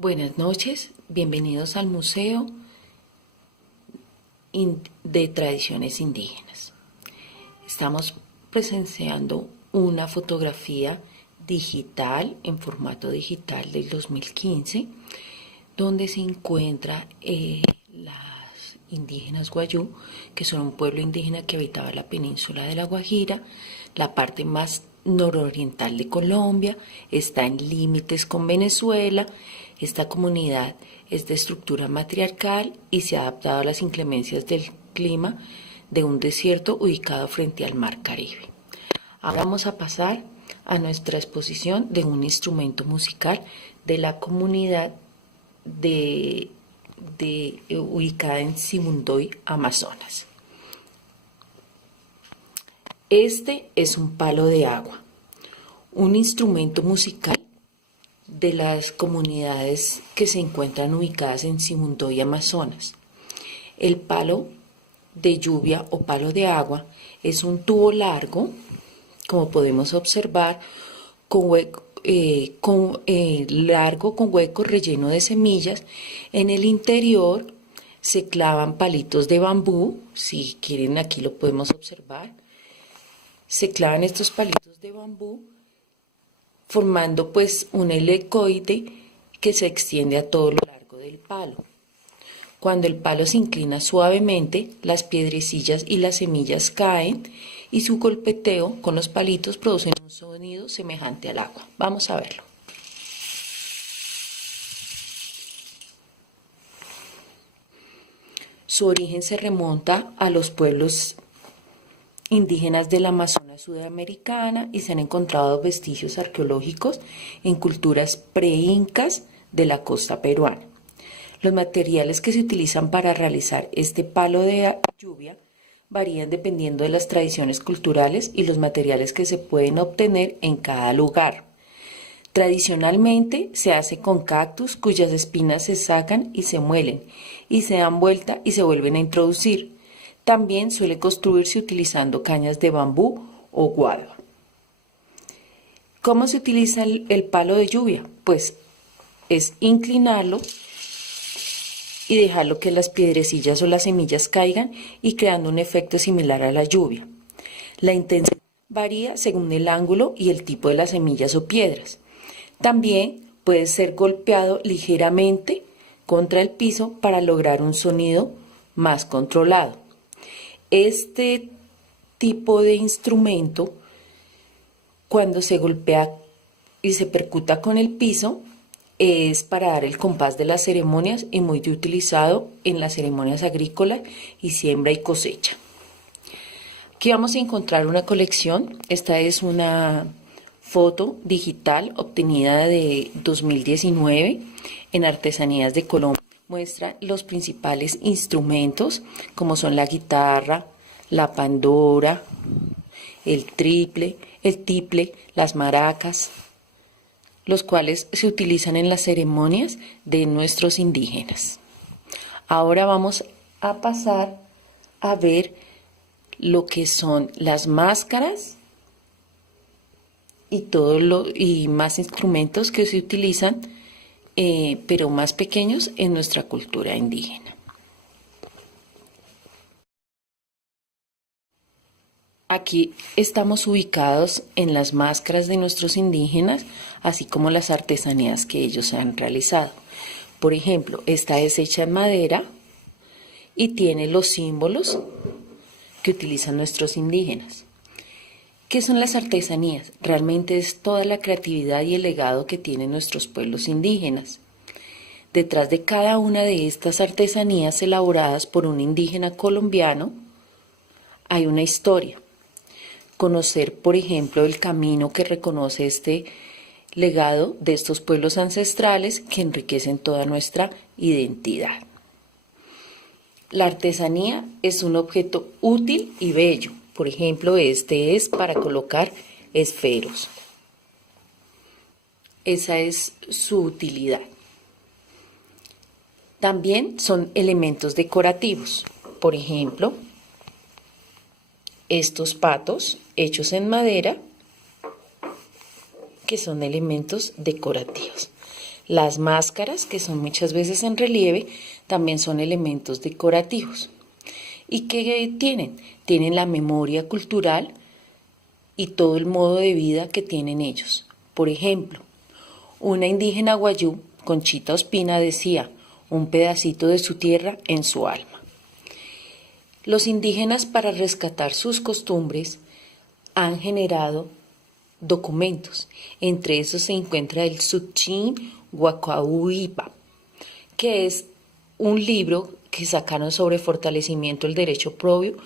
Buenas noches, bienvenidos al Museo de Tradiciones Indígenas. Estamos presenciando una fotografía digital, en formato digital del 2015, donde se encuentra las indígenas Wayuu, que son un pueblo indígena que habitaba la península de La Guajira, la parte más nororiental de Colombia, está en límites con Venezuela. Esta comunidad es de estructura matriarcal y se ha adaptado a las inclemencias del clima de un desierto ubicado frente al Mar Caribe. Ahora vamos a pasar a nuestra exposición de un instrumento musical de la comunidad ubicada en Simundoy, Amazonas. Este es un palo de agua, un instrumento musical de las comunidades que se encuentran ubicadas en Simundoy, Amazonas. El palo de lluvia o palo de agua es un tubo largo, como podemos observar, largo con hueco relleno de semillas. En el interior se clavan palitos de bambú, si quieren aquí lo podemos observar. Se clavan estos palitos de bambú formando pues un helicoide que se extiende a todo lo largo del palo. Cuando el palo se inclina suavemente, las piedrecillas y las semillas caen y su golpeteo con los palitos producen un sonido semejante al agua. Vamos a verlo. Su origen se remonta a los pueblos indígenas del Amazonas sudamericana y se han encontrado vestigios arqueológicos en culturas pre-incas de la costa peruana. Los materiales que se utilizan para realizar este palo de lluvia varían dependiendo de las tradiciones culturales y los materiales que se pueden obtener en cada lugar. Tradicionalmente se hace con cactus cuyas espinas se sacan y se muelen y se dan vuelta y se vuelven a introducir. También suele construirse utilizando cañas de bambú o guadua. ¿Cómo se utiliza el palo de lluvia? Pues es inclinarlo y dejarlo que las piedrecillas o las semillas caigan y creando un efecto similar a la lluvia. La intensidad varía según el ángulo y el tipo de las semillas o piedras. También puede ser golpeado ligeramente contra el piso para lograr un sonido más controlado. Este tipo de instrumento, cuando se golpea y se percuta con el piso, es para dar el compás de las ceremonias y muy utilizado en las ceremonias agrícolas y siembra y cosecha. Aquí vamos a encontrar una colección. Esta es una foto digital obtenida de 2019 en Artesanías de Colombia. Muestra los principales instrumentos como son la guitarra, la pandora, el tiple, las maracas, los cuales se utilizan en las ceremonias de nuestros indígenas. Ahora vamos a pasar a ver lo que son las máscaras y más instrumentos que se utilizan pero más pequeños en nuestra cultura indígena. Aquí estamos ubicados en las máscaras de nuestros indígenas, así como las artesanías que ellos han realizado. Por ejemplo, esta es hecha en madera y tiene los símbolos que utilizan nuestros indígenas. ¿Qué son las artesanías? Realmente es toda la creatividad y el legado que tienen nuestros pueblos indígenas. Detrás de cada una de estas artesanías elaboradas por un indígena colombiano hay una historia. Conocer, por ejemplo, el camino que reconoce este legado de estos pueblos ancestrales que enriquecen toda nuestra identidad. La artesanía es un objeto útil y bello. Por ejemplo, este es para colocar esferos. Esa es su utilidad. También son elementos decorativos. Por ejemplo, estos patos hechos en madera, que son elementos decorativos. Las máscaras, que son muchas veces en relieve, también son elementos decorativos. ¿Y qué tienen? Tienen la memoria cultural y todo el modo de vida que tienen ellos. Por ejemplo, una indígena guayú, Conchita Ospina, decía: un pedacito de su tierra en su alma. Los indígenas, para rescatar sus costumbres, han generado documentos. Entre esos se encuentra el Tzutzin Huacahuipa, que es un libro que sacaron sobre fortalecimiento del derecho propio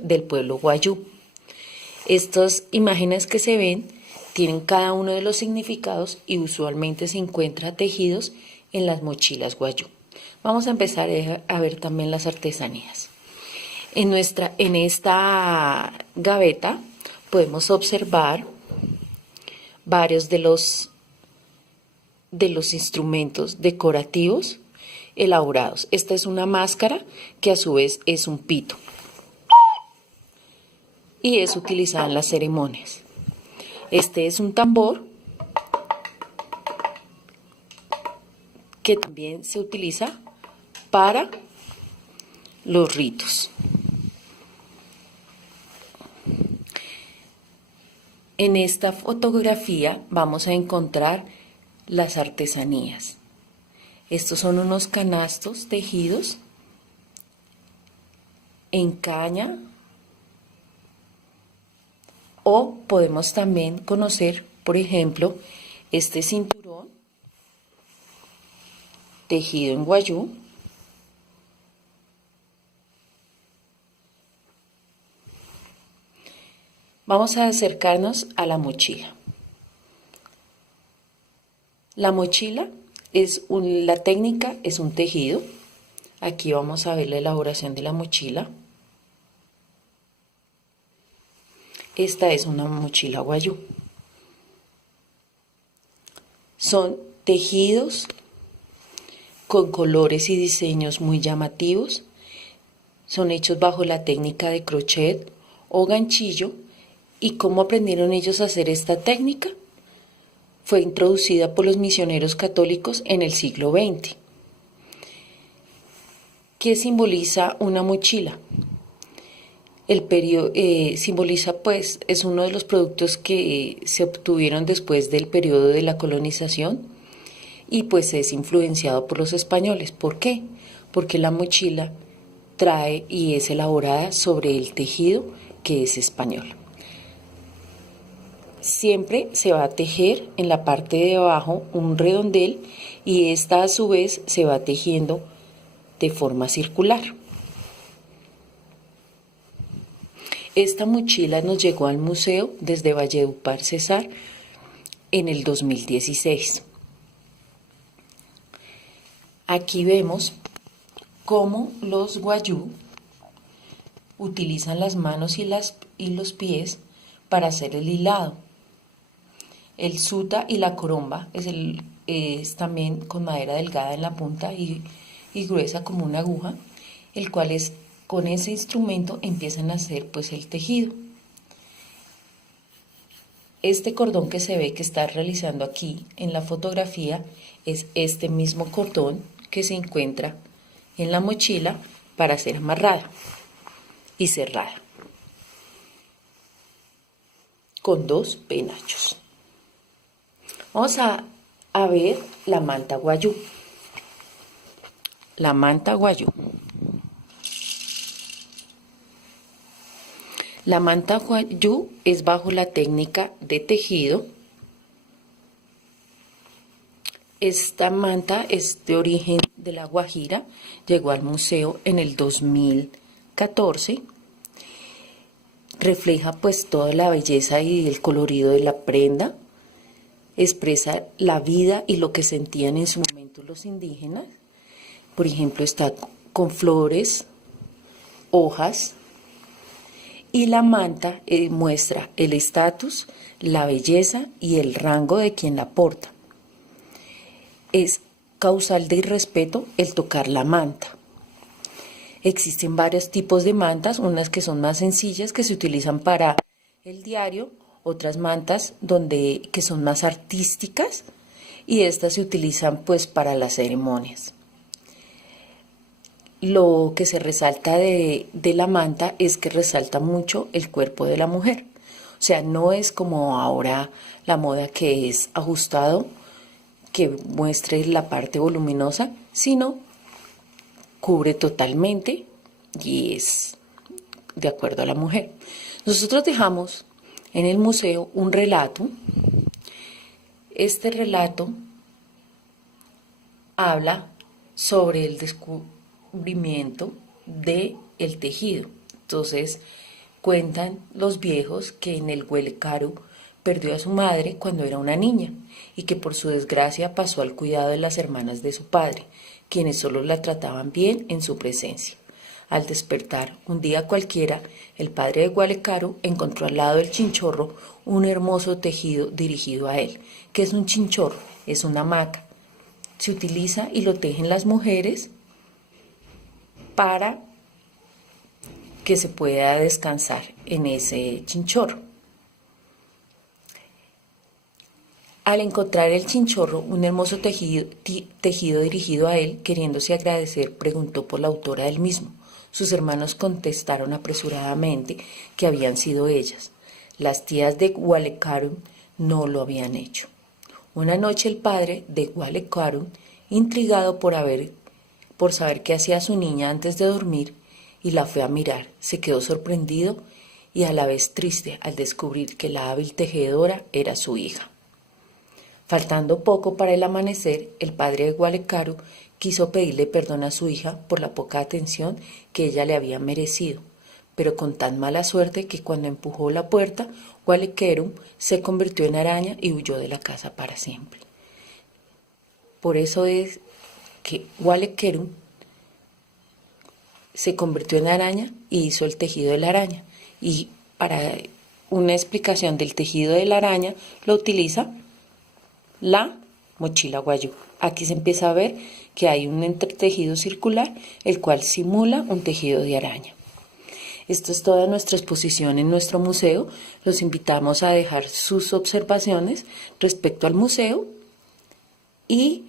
del pueblo guayú. Estas imágenes que se ven tienen cada uno de los significados y usualmente se encuentran tejidos en las mochilas guayú. Vamos a empezar a ver también las artesanías. En esta gaveta podemos observar varios de los instrumentos decorativos elaborados. Esta es una máscara que a su vez es un pito y es utilizada en las ceremonias. Este es un tambor que también se utiliza para los ritos. En esta fotografía vamos a encontrar las artesanías. Estos son unos canastos tejidos en caña, o podemos también conocer, por ejemplo, este cinturón tejido en guayú. Vamos a acercarnos a la mochila. La mochila la técnica es un tejido. Aquí vamos a ver la elaboración de la mochila. Esta es una mochila guayú. Son tejidos con colores y diseños muy llamativos. Son hechos bajo la técnica de crochet o ganchillo. ¿Y cómo aprendieron ellos a hacer esta técnica? Fue introducida por los misioneros católicos en el siglo XX. ¿Qué simboliza una mochila? Simboliza, pues, es uno de los productos que se obtuvieron después del periodo de la colonización y pues es influenciado por los españoles. ¿Por qué? Porque la mochila trae y es elaborada sobre el tejido que es español. Siempre se va a tejer en la parte de abajo un redondel y esta a su vez se va tejiendo de forma circular. Esta mochila nos llegó al museo desde Valledupar, Cesar, en el 2016. Aquí vemos cómo los guayú utilizan las manos y los pies para hacer el hilado. El suta y la coromba es también con madera delgada en la punta y gruesa como una aguja, el cual con ese instrumento empiezan a hacer pues el tejido. Este cordón que se ve que está realizando aquí en la fotografía es este mismo cordón que se encuentra en la mochila para ser amarrada y cerrada con dos penachos. Vamos a ver la manta guayú. La manta guayú. La manta guayú es bajo la técnica de tejido. Esta manta es de origen de La Guajira, llegó al museo en el 2014. Refleja pues toda la belleza y el colorido de la prenda. Expresa la vida y lo que sentían en su momento los indígenas. Por ejemplo, está con flores, hojas, y la manta muestra el estatus, la belleza y el rango de quien la porta. Es causal de irrespeto el tocar la manta. Existen varios tipos de mantas, unas que son más sencillas, que se utilizan para el diario, otras mantas que son más artísticas, y estas se utilizan pues para las ceremonias. Lo que se resalta de la manta es que resalta mucho el cuerpo de la mujer. O sea, no es como ahora la moda que es ajustado, que muestre la parte voluminosa, sino cubre totalmente y es de acuerdo a la mujer. Nosotros dejamos en el museo un relato. Este relato habla sobre el descubrimiento del tejido. Entonces, cuentan los viejos que en el Huelecaru perdió a su madre cuando era una niña y que por su desgracia pasó al cuidado de las hermanas de su padre, quienes solo la trataban bien en su presencia. Al despertar, un día cualquiera, el padre de Gualecaru encontró al lado del chinchorro un hermoso tejido dirigido a él. ¿Qué es un chinchorro? Es una hamaca. Se utiliza y lo tejen las mujeres para que se pueda descansar en ese chinchorro. Al encontrar el chinchorro, un hermoso tejido dirigido a él, queriéndose agradecer, preguntó por la autora del mismo. Sus hermanos contestaron apresuradamente que habían sido ellas. Las tías de Gualecaru no lo habían hecho. Una noche el padre de Gualecaru, intrigado por saber qué hacía su niña antes de dormir, y la fue a mirar, se quedó sorprendido y a la vez triste al descubrir que la hábil tejedora era su hija. Faltando poco para el amanecer, el padre de Gualecaru quiso pedirle perdón a su hija por la poca atención que ella le había merecido, pero con tan mala suerte que cuando empujó la puerta, Gualecaru se convirtió en araña y huyó de la casa para siempre. Por eso es que Gualecaru se convirtió en araña y hizo el tejido de la araña. Y para una explicación del tejido de la araña lo utiliza la mochila guayú. Aquí se empieza a ver que hay un entretejido circular, el cual simula un tejido de araña. Esto es toda nuestra exposición en nuestro museo. Los invitamos a dejar sus observaciones respecto al museo y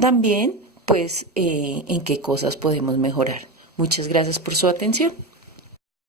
también, pues, en qué cosas podemos mejorar. Muchas gracias por su atención.